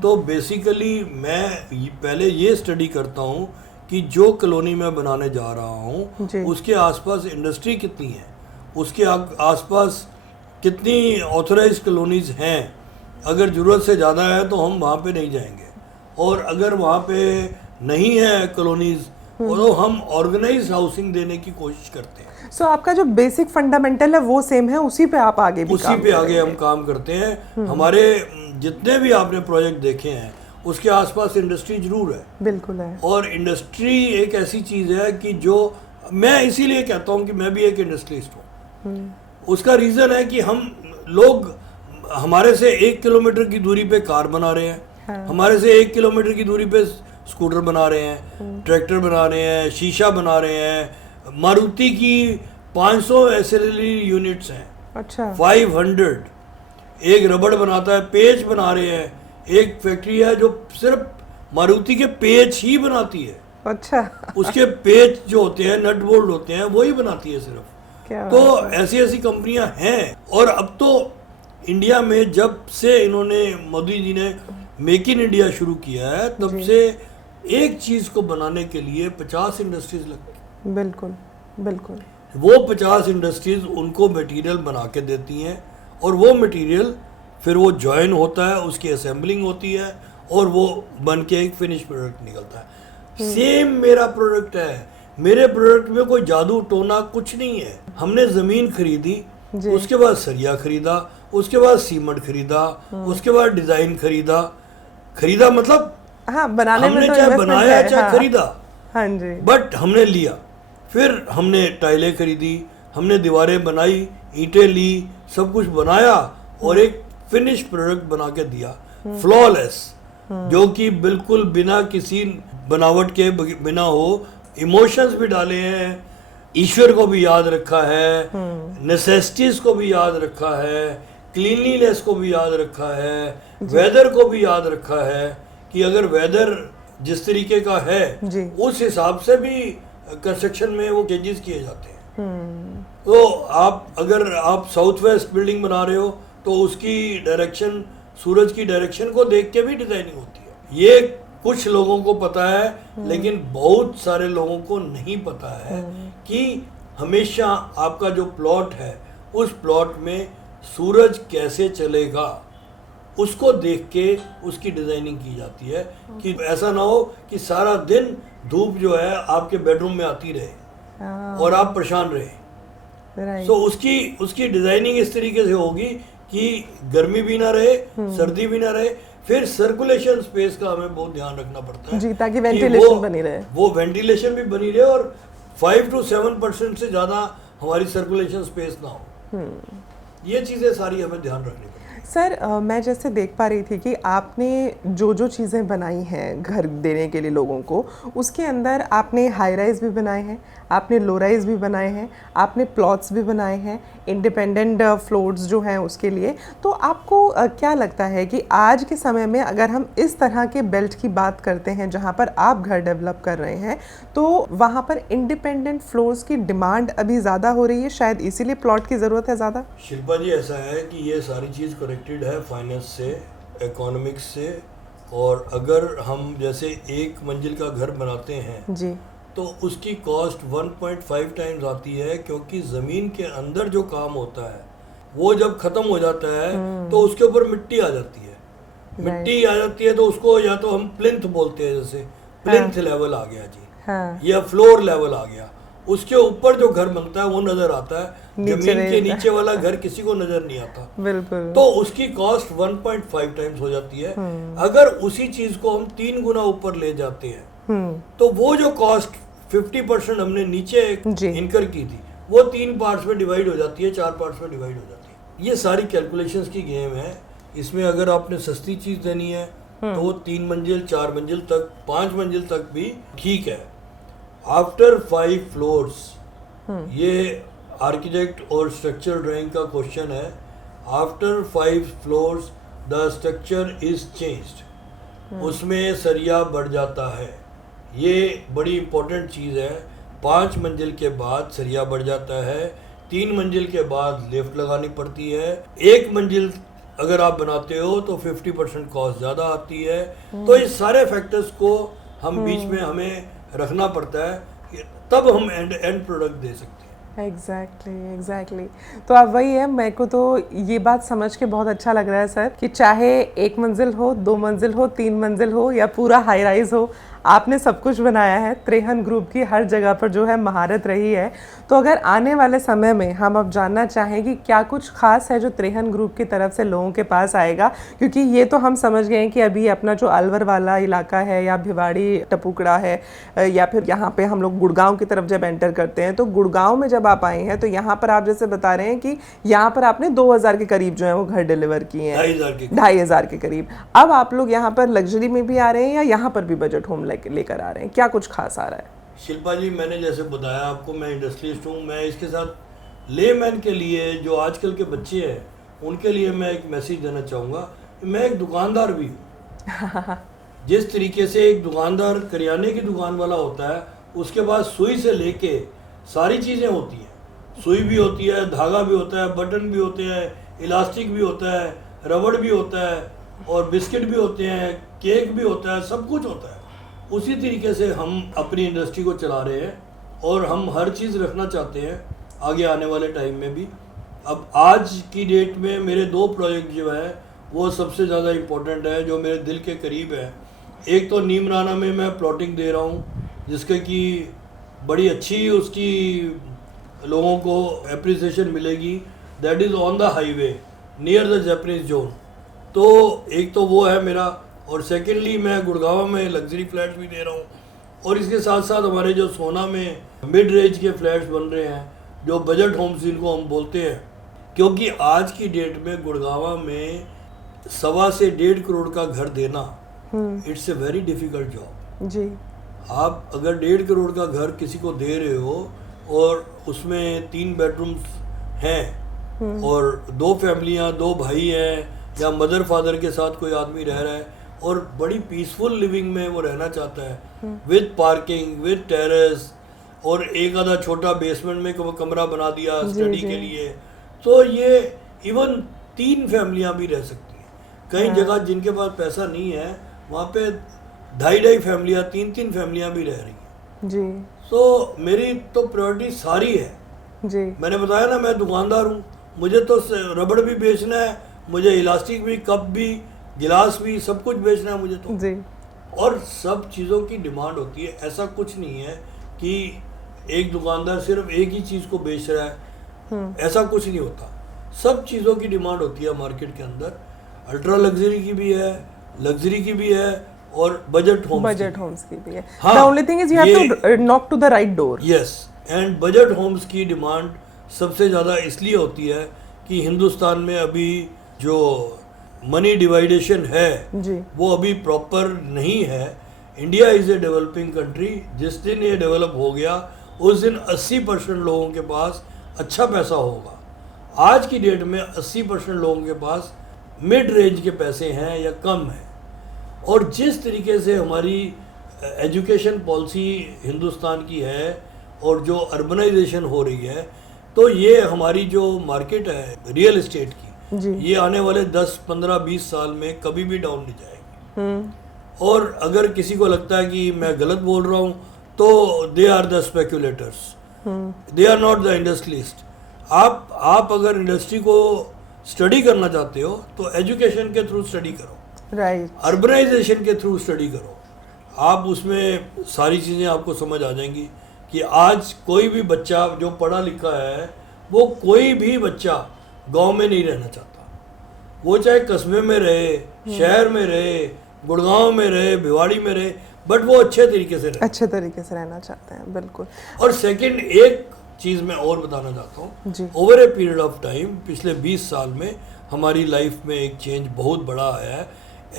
तो बेसिकली मैं पहले ये स्टडी करता हूँ कि जो कॉलोनी मैं बनाने जा रहा हूँ उसके आसपास इंडस्ट्री कितनी है, उसके आसपास कितनी ऑथराइज्ड कॉलोनीज हैं। अगर ज़रूरत से ज़्यादा है तो हम वहाँ पे नहीं जाएंगे, और अगर वहाँ पे नहीं है कॉलोनीज तो हम ऑर्गेनाइज्ड हाउसिंग देने की कोशिश करते हैं। सो आपका जो बेसिक फंडामेंटल है वो सेम है, उसी पे आप आगे भी उसी पे आगे हम काम करते हैं। हमारे जितने भी आपने प्रोजेक्ट देखे हैं उसके आसपास इंडस्ट्री जरूर है। बिल्कुल है। और इंडस्ट्री एक ऐसी चीज़ है कि जो मैं इसीलिए कहता हूँ कि मैं भी एक इंडस्ट्रियलिस्ट हूँ। उसका रीज़न है कि हम लोग हमारे से 1 किलोमीटर की दूरी पे कार बना रहे हैं, हाँ। हमारे से 1 किलोमीटर की दूरी पे स्कूटर बना रहे हैं, ट्रैक्टर बना रहे हैं, शीशा बना रहे हैं। मारुति की 500 एसेसरी यूनिट्स हैं। अच्छा। 500। एक रबड़ बनाता है, पेच बना रहे हैं। एक फैक्ट्री है जो सिर्फ मारुति के पेच ही बनाती है। अच्छा। उसके पेच जो होते हैं, नट बोल्ट होते हैं, वही बनाती है सिर्फ। क्या तो ऐसी ऐसी कंपनियां हैं। और अब तो इंडिया में जब से इन्होंने, मोदी जी ने मेक इन इंडिया शुरू किया है, तब से एक चीज़ को बनाने के लिए 50 इंडस्ट्रीज लगती। बिल्कुल बिल्कुल। वो 50 इंडस्ट्रीज उनको मटेरियल बना के देती हैं, और वो मटेरियल फिर वो जॉइन होता है, उसकी असेंबलिंग होती है, और वो बन के एक फिनिश प्रोडक्ट निकलता है। सेम मेरा प्रोडक्ट है। मेरे प्रोडक्ट में कोई जादू टोना कुछ नहीं है। हमने ज़मीन खरीदी, उसके बाद सरिया खरीदा, उसके बाद सीमेंट खरीदा, उसके बाद डिज़ाइन खरीदा मतलब हाँ, बनाने हमने में तो चाहे बनाया है, चाहे हाँ। खरीदा, हाँ जी। बट हमने लिया। फिर हमने टाइलें खरीदी, हमने दीवारें बनाई, ईंटें ली, सब कुछ बनाया और एक फिनिश प्रोडक्ट बना के दिया, फ्लॉलेस। जो कि बिल्कुल बिना किसी बनावट के बिना हो, इमोशंस भी डाले हैं, ईश्वर को भी याद रखा है, नेसेसिटीज को भी याद रखा है, क्लीनलीनेस को भी याद रखा है, वेदर को भी याद रखा है कि अगर वेदर जिस तरीके का है उस हिसाब से भी कंस्ट्रक्शन में वो चेंजेस किए जाते हैं। तो अगर आप साउथ वेस्ट बिल्डिंग बना रहे हो तो उसकी डायरेक्शन, सूरज की डायरेक्शन को देख के भी डिजाइनिंग होती है। ये कुछ लोगों को पता है, लेकिन बहुत सारे लोगों को नहीं पता है कि हमेशा आपका जो प्लॉट है उस प्लॉट में सूरज कैसे चलेगा, उसको देख के उसकी डिजाइनिंग की जाती है कि ऐसा ना हो कि सारा दिन धूप जो है आपके बेडरूम में आती रहे और आप परेशान रहे। तो उसकी डिजाइनिंग इस तरीके से होगी कि गर्मी भी ना रहे, सर्दी भी ना रहे। फिर सर्कुलेशन स्पेस का हमें बहुत ध्यान रखना पड़ता है जी, ताकि वेंटिलेशन बनी रहे। वो वेंटिलेशन भी बनी रहे और 5 to 7% से ज़्यादा हमारी सर्कुलेशन स्पेस ना हो। ये चीज़ें सारी हमें ध्यान रखनी पड़ती है। सर मैं जैसे देख पा रही थी कि आपने जो चीज़ें बनाई हैं घर देने के लिए लोगों को, उसके अंदर आपने हाई राइज भी बनाए हैं, आपने लो राइज भी बनाए हैं, आपने प्लॉट्स भी बनाए हैं, इंडिपेंडेंट फ्लोर्स जो हैं उसके लिए। तो आपको क्या लगता है कि आज के समय में अगर हम इस तरह के बेल्ट की बात करते हैं जहाँ पर आप घर डेवलप कर रहे हैं, तो वहाँ पर इंडिपेंडेंट फ्लोर्स की डिमांड अभी ज़्यादा हो रही है, शायद इसीलिए प्लॉट की ज़रूरत है ज़्यादा? शिल्पा जी, ऐसा है कि ये सारी चीज़ कनेक्टेड है फाइनेंस से, इकोनॉमिक्स से। और अगर हम जैसे एक मंजिल का घर बनाते हैं जी, तो उसकी कॉस्ट 1.5 टाइम्स आती है, क्योंकि ज़मीन के अंदर जो काम होता है वो जब ख़त्म हो जाता है तो उसके ऊपर मिट्टी आ जाती है। मिट्टी आ जाती है तो उसको या तो हम प्लिंथ बोलते हैं, जैसे प्लिंथ लेवल आ गया जी, या फ्लोर लेवल आ गया। उसके ऊपर जो घर बनता है वो नजर आता है, जमीन के नीचे वाला घर किसी को नजर नहीं आता। बिल्कुल। तो उसकी कॉस्ट 1.5 टाइम्स हो जाती है। अगर उसी चीज को हम 3 गुना ऊपर ले जाते हैं तो वो जो कॉस्ट 50% हमने नीचे इनकर की थी, वो 3 पार्ट्स में डिवाइड हो जाती है, 4 पार्ट्स में डिवाइड हो जाती है। ये सारी कैलकुलेशंस की गेम है। इसमें अगर आपने सस्ती चीज देनी है तो वो 3 मंजिल, 4 मंजिल तक, 5 मंजिल तक भी ठीक है। आफ्टर 5 फ्लोर्स, ये आर्किटेक्ट और स्ट्रक्चर ड्राइंग का क्वेश्चन है। After 5 floors the structure is changed, उसमें सरिया बढ़ जाता है। ये बड़ी इंपॉर्टेंट चीज़ है। 5 मंजिल के बाद सरिया बढ़ जाता है, 3 मंजिल के बाद लिफ्ट लगानी पड़ती है, 1 मंजिल अगर आप बनाते हो तो 50% कॉस्ट ज़्यादा आती है। तो इस सारे फैक्टर्स को हम बीच में हमें रखना पड़ता है, तब हम एंड प्रोडक्ट दे सकते हैं। एग्जैक्टली। तो अब वही है, मेरे को तो ये बात समझ के बहुत अच्छा लग रहा है सर कि चाहे 1 मंजिल हो, 2 मंजिल हो, 3 मंजिल हो या पूरा हाई राइज हो, आपने सब कुछ बनाया है। त्रेहन ग्रुप की हर जगह पर जो है महारत रही है। तो अगर आने वाले समय में हम अब जानना चाहें कि क्या कुछ खास है जो त्रेहन ग्रुप की तरफ से लोगों के पास आएगा, क्योंकि ये तो हम समझ गए हैं कि अभी अपना जो अलवर वाला इलाका है या भिवाड़ी टपुकड़ा है या फिर यहाँ पे हम लोग गुड़गांव की तरफ जब एंटर करते हैं, तो गुड़गांव में जब आप आए हैं तो यहाँ पर आप जैसे बता रहे हैं कि यहाँ पर आपने 2000 के करीब जो है वो घर डिलीवर किए हैं, 2500 के करीब। अब आप लोग यहाँ पर लग्जरी में भी आ रहे हैं या यहाँ पर भी बजट होम लेकर आ रहे हैं, क्या कुछ खास आ रहा है? शिल्पा जी, मैंने जैसे बताया आपको, मैं इंडस्ट्रियलिस्ट हूँ। मैं इसके साथ लेमैन के लिए, जो आजकल के बच्चे हैं उनके लिए मैं एक मैसेज देना चाहूँगा। मैं एक दुकानदार भी हूँ। जिस तरीके से एक दुकानदार करियाने की दुकान वाला होता है, उसके बाद सुई से लेके सारी चीज़ें होती हैं। सुई भी होती है, धागा भी होता है, बटन भी होते हैं, इलास्टिक भी होता है, रबड़ भी होता है और बिस्किट भी होते हैं, केक भी होता है, सब कुछ होता है। उसी तरीके से हम अपनी इंडस्ट्री को चला रहे हैं और हम हर चीज़ रखना चाहते हैं आगे आने वाले टाइम में भी। अब आज की डेट में मेरे 2 प्रोजेक्ट जो है वो सबसे ज़्यादा इम्पोर्टेंट है, जो मेरे दिल के करीब है। एक तो नीमराना में मैं प्लॉटिंग दे रहा हूँ, जिसके कि बड़ी अच्छी उसकी लोगों को एप्रिसिएशन मिलेगी। That is on the highway near the Japanese zone. तो एक तो वो है मेरा, और सेकेंडली मैं गुड़गांव में लग्जरी फ्लैट्स भी दे रहा हूँ। और इसके साथ साथ हमारे जो सोना में मिड रेंज के फ्लैट्स बन रहे हैं, जो बजट होम्स जिनको हम बोलते हैं, क्योंकि आज की डेट में गुड़गांव में 1.25 से 1.5 करोड़ का घर देना it's a very difficult job. जी आप अगर 1.5 करोड़ का घर किसी को दे रहे हो और उसमें 3 बेडरूम्स हैं और 2 फैमिलियां, 2 भाई हैं या मदर फादर के साथ कोई आदमी रह रहा है और बड़ी पीसफुल लिविंग में वो रहना चाहता है विद पार्किंग, विद टेरेस और एक आधा छोटा बेसमेंट में कमरा बना दिया स्टडी के लिए, तो ये इवन 3 फैमिलियां भी रह सकती हैं। कई जगह जिनके पास पैसा नहीं है वहाँ पे 2.5 फैमिलियां, 3 फैमिलियां भी रह रही हैं जी। तो मेरी तो प्रायोरिटी सारी है जी मैंने बताया ना, मैं दुकानदार हूँ, मुझे तो रबड़ भी बेचना है, मुझे इलास्टिक भी, कप भी, गिलास भी, सब कुछ बेचना है मुझे तो जी। और सब चीज़ों की डिमांड होती है। ऐसा कुछ नहीं है कि एक दुकानदार सिर्फ एक ही चीज़ को बेच रहा है, ऐसा कुछ नहीं होता। सब चीज़ों की डिमांड होती है मार्केट के अंदर। अल्ट्रा लग्जरी की भी है, लग्जरी की भी है और बजट होम्स की भी है। हाँ, The only thing is you have to knock to the right door. Yes, and budget homes की डिमांड सबसे ज़्यादा इसलिए होती है कि हिंदुस्तान में अभी जो मनी डिवाइडेशन है जी वो अभी प्रॉपर नहीं है। India is a developing country. जिस दिन ये डेवलप हो गया उस दिन 80% लोगों के पास अच्छा पैसा होगा। आज की डेट में 80% लोगों के पास मिड रेंज के पैसे हैं या कम हैं। और जिस तरीके से हमारी एजुकेशन पॉलिसी हिंदुस्तान की है और जो अर्बनाइजेशन हो रही है, तो ये हमारी जो मार्केट है रियल एस्टेट की, जी ये आने वाले 10, 15, 20 साल में कभी भी डाउन नहीं जाएगी। और अगर किसी को लगता है कि मैं गलत बोल रहा हूँ तो they are the speculators, they are not the industrialist. आप अगर इंडस्ट्री को स्टडी करना चाहते हो तो एजुकेशन के थ्रू स्टडी करो, राइट, अर्बनाइजेशन के थ्रू स्टडी करो। आप उसमें सारी चीज़ें आपको समझ आ जाएंगी कि आज कोई भी बच्चा जो पढ़ा लिखा है, वो कोई भी बच्चा गांव में नहीं रहना चाहता। वो चाहे कस्बे में रहे, शहर में रहे, गुड़गांव में रहे, भिवाड़ी में रहे, बट वो अच्छे तरीके से रहना चाहते हैं, बिल्कुल। और सेकंड एक चीज़ मैं और बताना चाहता हूँ, over a period of time, पिछले 20 साल में हमारी लाइफ में एक चेंज बहुत बड़ा आया है।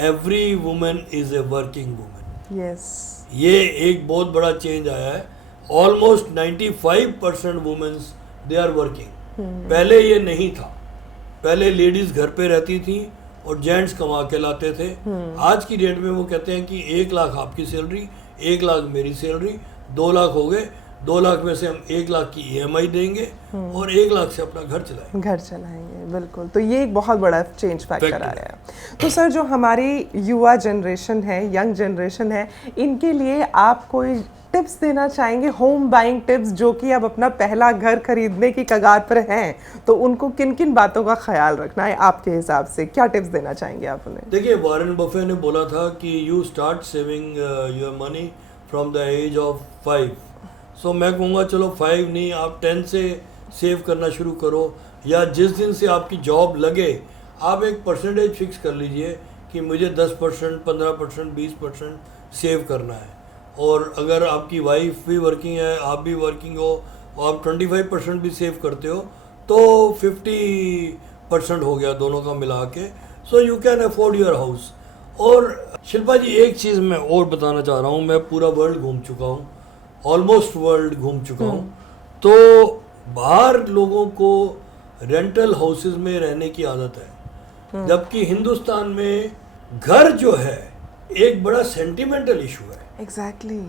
Every women is a working women. Yes, ये एक बहुत बड़ा चेंज आया है। Almost 95% womens they are working. पहले ये नहीं था, पहले लेडीज़ घर पे रहती थी और जेंट्स कमा के लाते थे। आज की डेट में वो कहते हैं कि 1 लाख आपकी सैलरी, 1 लाख मेरी सैलरी, 2 लाख हो गए, 2 लाख में से हम 1 लाख की EMI देंगे और 1 लाख से अपना घर चलाएंगे। बिल्कुल। तो ये एक बहुत बड़ा चेंज फैक्टर आ रहा है। तो सर, जो हमारी युवा जनरेशन है, यंग जनरेशन है, इनके लिए आप कोई टिप्स देना चाहेंगे, होम बाइंग टिप्स, जो कि अब अपना पहला घर खरीदने की कगार पर हैं, तो उनको किन किन बातों का ख्याल रखना है आपके हिसाब से? क्या टिप्स देना चाहेंगे आप उन्हें? देखिए, वॉरेन बफे ने बोला था कि you start saving your money from the age of 5। So मैं कहूँगा चलो 5 नहीं, आप 10 से सेव करना शुरू करो, या जिस दिन से आपकी जॉब लगे आप एक परसेंटेज फिक्स कर लीजिए कि मुझे 10%, 15%, 20% सेव करना है। और अगर आपकी वाइफ भी वर्किंग है, आप भी वर्किंग हो और आप 25% भी सेव करते हो तो 50% हो गया दोनों का मिला के। So you can afford your house. और शिल्पा जी, एक चीज़ मैं और बताना चाह रहा हूँ, मैं पूरा वर्ल्ड घूम चुका हूँ, ऑलमोस्ट वर्ल्ड घूम चुका हूँ। तो बाहर लोगों को रेंटल हाउसेस में रहने की आदत है, जबकि हिंदुस्तान में घर जो है एक बड़ा सेंटिमेंटल इशू है। एग्जैक्टली,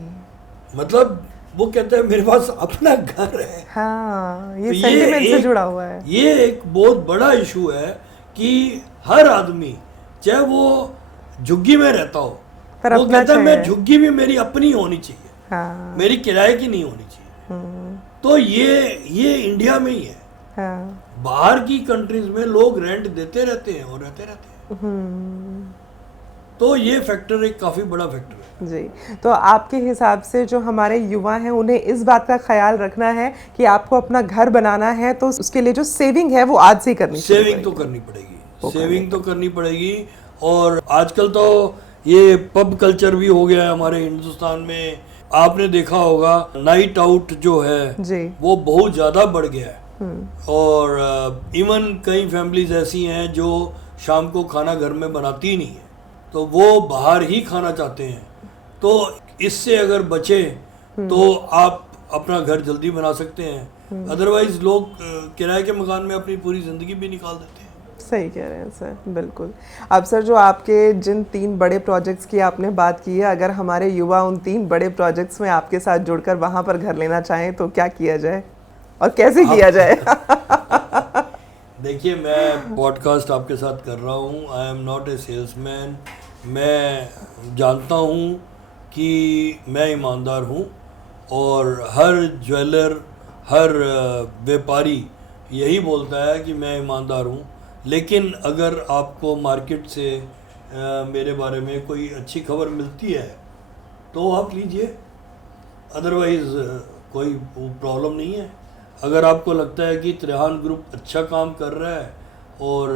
मतलब वो कहते हैं मेरे पास अपना घर है। हाँ, ये सेंटिमेंट से जुड़ा हुआ है। ये एक बहुत बड़ा इशू है कि हर आदमी, चाहे वो झुग्गी में रहता हो, वो कहता है मैं झुग्गी भी मेरी अपनी होनी चाहिए, हाँ, मेरी किराए की नहीं होनी चाहिए। तो ये इंडिया में ही है। हाँ, बाहर की कंट्रीज में लोग रेंट देते रहते हैं और रहते रहते हैं। तो ये फैक्टर एक काफ़ी बड़ा फैक्टर है जी। तो आपके हिसाब से जो हमारे युवा हैं, उन्हें इस बात का ख्याल रखना है कि आपको अपना घर बनाना है तो उसके लिए जो सेविंग है वो आज से करनी चाहिए। सेविंग तो करनी पड़ेगी, सेविंग तो करनी पड़ेगी। और आजकल तो ये पब कल्चर भी हो गया है हमारे हिंदुस्तान में। आपने देखा होगा नाइट आउट जो है जी, वो बहुत ज़्यादा बढ़ गया है। और इवन कई फैमिलीज ऐसी हैं जो शाम को खाना घर में बनाती ही नहीं है, तो वो बाहर ही खाना चाहते हैं। तो इससे अगर बचे तो आप अपना घर जल्दी बना सकते हैं, अदरवाइज लोग किराए के मकान में अपनी पूरी ज़िंदगी भी निकाल देते हैं। सही कह रहे हैं सर, बिल्कुल। अब सर जो आपके जिन 3 बड़े प्रोजेक्ट्स की आपने बात की है, अगर हमारे युवा उन 3 बड़े प्रोजेक्ट्स में आपके साथ जुड़कर वहाँ पर घर लेना चाहें तो क्या किया जाए और कैसे किया जाए? देखिए, मैं पॉडकास्ट आपके साथ कर रहा हूँ, I am not a salesman. मैं जानता हूँ कि मैं ईमानदार हूँ और हर ज्वेलर, हर व्यापारी यही बोलता है कि मैं ईमानदार हूँ। लेकिन अगर आपको मार्केट से मेरे बारे में कोई अच्छी खबर मिलती है तो आप लीजिए, अदरवाइज़ कोई प्रॉब्लम नहीं है। अगर आपको लगता है कि त्रिहान ग्रुप अच्छा काम कर रहा है और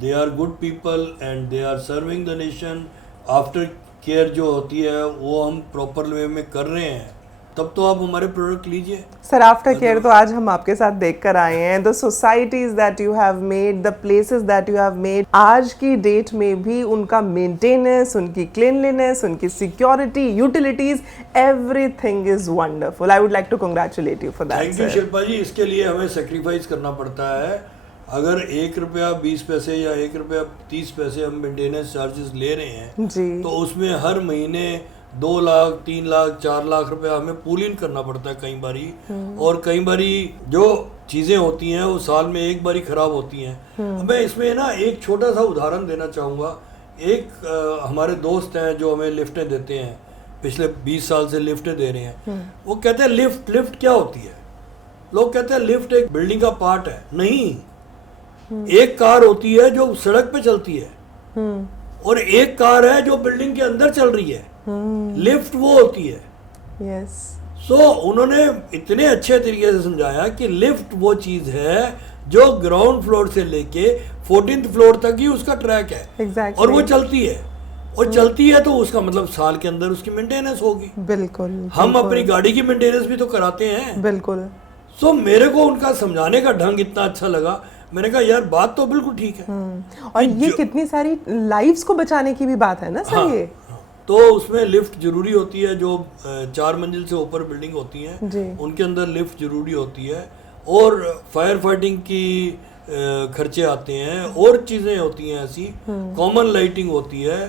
they are good people and they are serving the nation, after care जो होती है वो हम प्रॉपर वे में कर रहे हैं, तब तो आप हमारे प्रोडक्ट लीजिए। सर आफ्टर केयर तो आज हम आपके साथ देख कर आए हैं, the societies that you have made, the places that you have made, आज की डेट में भी उनका मेंटेनेंस, उनकी क्लीनलीनेस, उनकी security, utilities, everything is wonderful. I would like to congratulate you for that. Thank you Shilpa ji. इसके लिए हमें सेक्रीफाइस करना पड़ता है। अगर 1 रुपया 20 पैसे या 1 रुपया 30 पैसे हम मेंटेनेंस चार्जेस ले रहे हैं जी, तो उसमें हर महीने 2 लाख, 3 लाख, 4 लाख रुपया हमें पूल इन करना पड़ता है कई बारी। और कई बारी जो चीज़ें होती हैं वो साल में एक बारी ख़राब होती हैं। मैं इसमें ना एक छोटा सा उदाहरण देना चाहूँगा। एक हमारे दोस्त हैं जो हमें लिफ्टें देते हैं, पिछले 20 साल से लिफ्टें दे रहे हैं। वो कहते हैं लिफ्ट क्या होती है? लोग कहते हैं लिफ्ट एक बिल्डिंग का पार्ट है। नहीं, एक कार होती है जो सड़क पे चलती है और एक कार है जो बिल्डिंग के अंदर चल रही है। लिफ्ट वो होती है। यस। सो उन्होंने इतने अच्छे तरीके से समझाया कि लिफ्ट वो चीज है जो ग्राउंड फ्लोर से लेके 14th फ्लोर तक ही उसका ट्रैक है। Exactly. और वो चलती है, और चलती है तो उसका मतलब साल के अंदर उसकी मेंटेनेंस होगी। बिल्कुल। हम अपनी गाड़ी की मेंटेनेंस भी तो कराते हैं। बिल्कुल। सो मेरे को उनका समझाने का ढंग इतना अच्छा लगा। मैंने कहा यार बात तो बिल्कुल ठीक है। और ये कितनी सारी लाइव्स को बचाने की भी बात है ना सर। हाँ, ये तो उसमें लिफ्ट जरूरी होती है। जो 4 मंजिल से ऊपर बिल्डिंग होती हैं जी, उनके अंदर लिफ्ट जरूरी होती है। और फायर फाइटिंग की खर्चे आते हैं, और चीज़ें होती हैं ऐसी, कॉमन लाइटिंग होती है,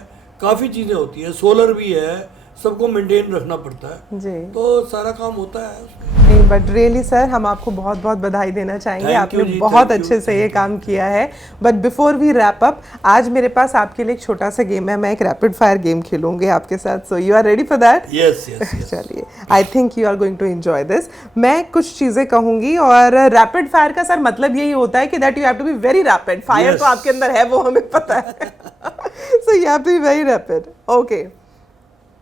काफ़ी चीज़ें होती हैं, सोलर भी है, सबको मेंटेन रखना पड़ता है। जी। तो सारा काम होता है उसमें। नहीं, बट रियली सर हम आपको बहुत बहुत बधाई देना चाहेंगे। Thank आपने you जी, बहुत thank you, अच्छे से ये thank you। काम किया है। But before we wrap up, आज मेरे पास आपके लिए एक छोटा सा गेम है। मैं एक रैपिड फायर गेम खेलूंगी आपके साथ। So you are ready for that? Yes yes yes. चलिए, I think you are going to enjoy this. मैं कुछ चीजें कहूंगी और रैपिड फायर का सर मतलब यही होता है कि that you have to be very rapid. Fire Yes. तो आपके अंदर है, वो हमें पता है। So you have to be very rapid. Okay,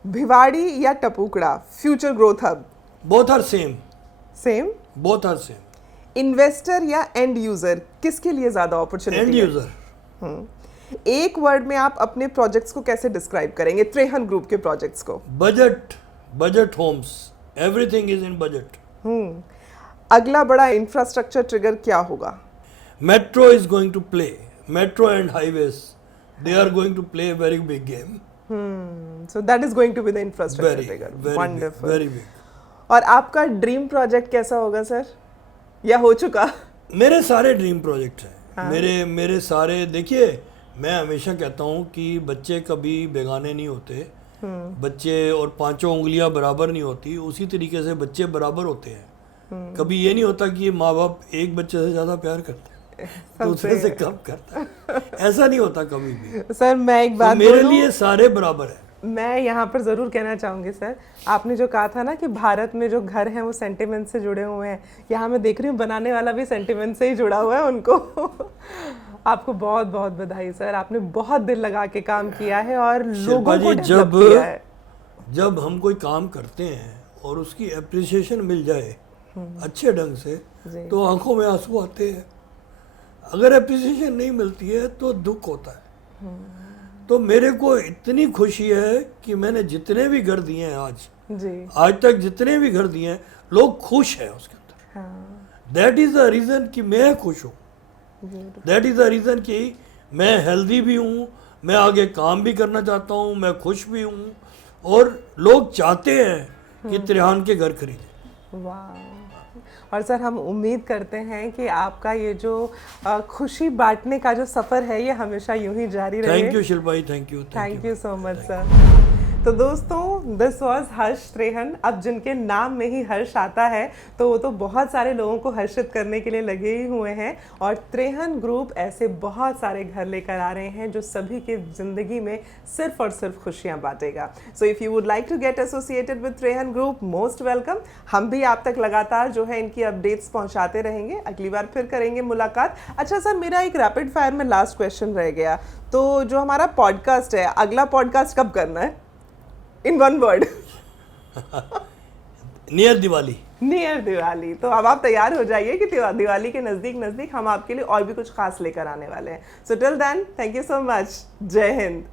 Bhiwadi या Tapukara, future growth hub? Both are same. Same. Both are same. Investor या एंड यूजर, किसके लिए ज्यादा अपॉर्चुनिटी? End user. एक वर्ड में आप अपने प्रोजेक्ट्स को कैसे डिस्क्राइब करेंगे, त्रिहन ग्रुप के प्रोजेक्ट्स को? Budget homes, everything is in budget. अगला बड़ा इंफ्रास्ट्रक्चर ट्रिगर क्या होगा? Metro is going to play, metro and highways, they are going to play very big game. So that is going to be the infrastructure Very, trigger. very Wonderful. big, very big. और आपका ड्रीम प्रोजेक्ट कैसा होगा सर, या हो चुका? मेरे सारे ड्रीम प्रोजेक्ट हैं। मेरे सारे, देखिए मैं हमेशा कहता हूँ कि बच्चे कभी बेगाने नहीं होते। बच्चे और 5 उंगलियां बराबर नहीं होती, उसी तरीके से बच्चे बराबर होते हैं। कभी ये नहीं होता कि माँ बाप एक बच्चे से ज़्यादा प्यार करते हैं, दूसरे से कम करता है। ऐसा नहीं होता कभी भी। सर मैं एक बात मेरे बोलूं? लिए सारे बराबर है। मैं यहाँ पर ज़रूर कहना चाहूँगी सर, आपने जो कहा था ना कि भारत में जो घर हैं वो सेंटिमेंट से जुड़े हुए हैं, यहाँ मैं देख रही हूँ बनाने वाला भी सेंटिमेंट से ही जुड़ा हुआ है उनको। आपको बहुत बहुत बधाई सर, आपने बहुत दिल लगा के काम किया है और लोगों को डेवलप किया है। जब हम कोई काम करते हैं और उसकी एप्रिसिएशन मिल जाए अच्छे ढंग से तो आंखों में आंसू आते हैं। अगर एप्रिसिएशन नहीं मिलती है तो दुख होता है। तो मेरे को इतनी खुशी है कि मैंने जितने भी घर दिए हैं आज तक जितने भी घर दिए हैं, लोग खुश हैं उसके अंदर। दैट इज द रीज़न कि मैं खुश हूँ। दैट इज द रीज़न कि मैं हेल्दी भी हूँ, मैं आगे काम भी करना चाहता हूँ, मैं खुश भी हूँ और लोग चाहते हैं कि त्रेहान के घर खरीदें। वाह। और सर हम उम्मीद करते हैं कि आपका ये जो खुशी बांटने का जो सफ़र है ये हमेशा यूं ही जारी रहे। Thank you Shilpa, thank you, thank you so much sir. तो दोस्तों दिस वाज हर्ष त्रेहन। अब जिनके नाम में ही हर्ष आता है तो वो तो बहुत सारे लोगों को हर्षित करने के लिए लगे ही हुए हैं, और त्रेहन ग्रुप ऐसे बहुत सारे घर लेकर आ रहे हैं जो सभी के ज़िंदगी में सिर्फ और सिर्फ खुशियां बांटेगा। So if you would like to get associated with Trehan group, most welcome. हम भी आप तक लगातार जो है इनकी अपडेट्स पहुंचाते रहेंगे। अगली बार फिर करेंगे मुलाकात। अच्छा सर, मेरा एक रैपिड फायर में लास्ट क्वेश्चन रह गया, तो जो हमारा पॉडकास्ट है, अगला पॉडकास्ट कब करना है? In one word. Near Diwali. Near Diwali. तो अब आप तैयार हो जाइए कि दिवाली के नज़दीक नज़दीक हम आपके लिए और भी कुछ खास लेकर आने वाले हैं। So till then, thank you so much. जय हिंद।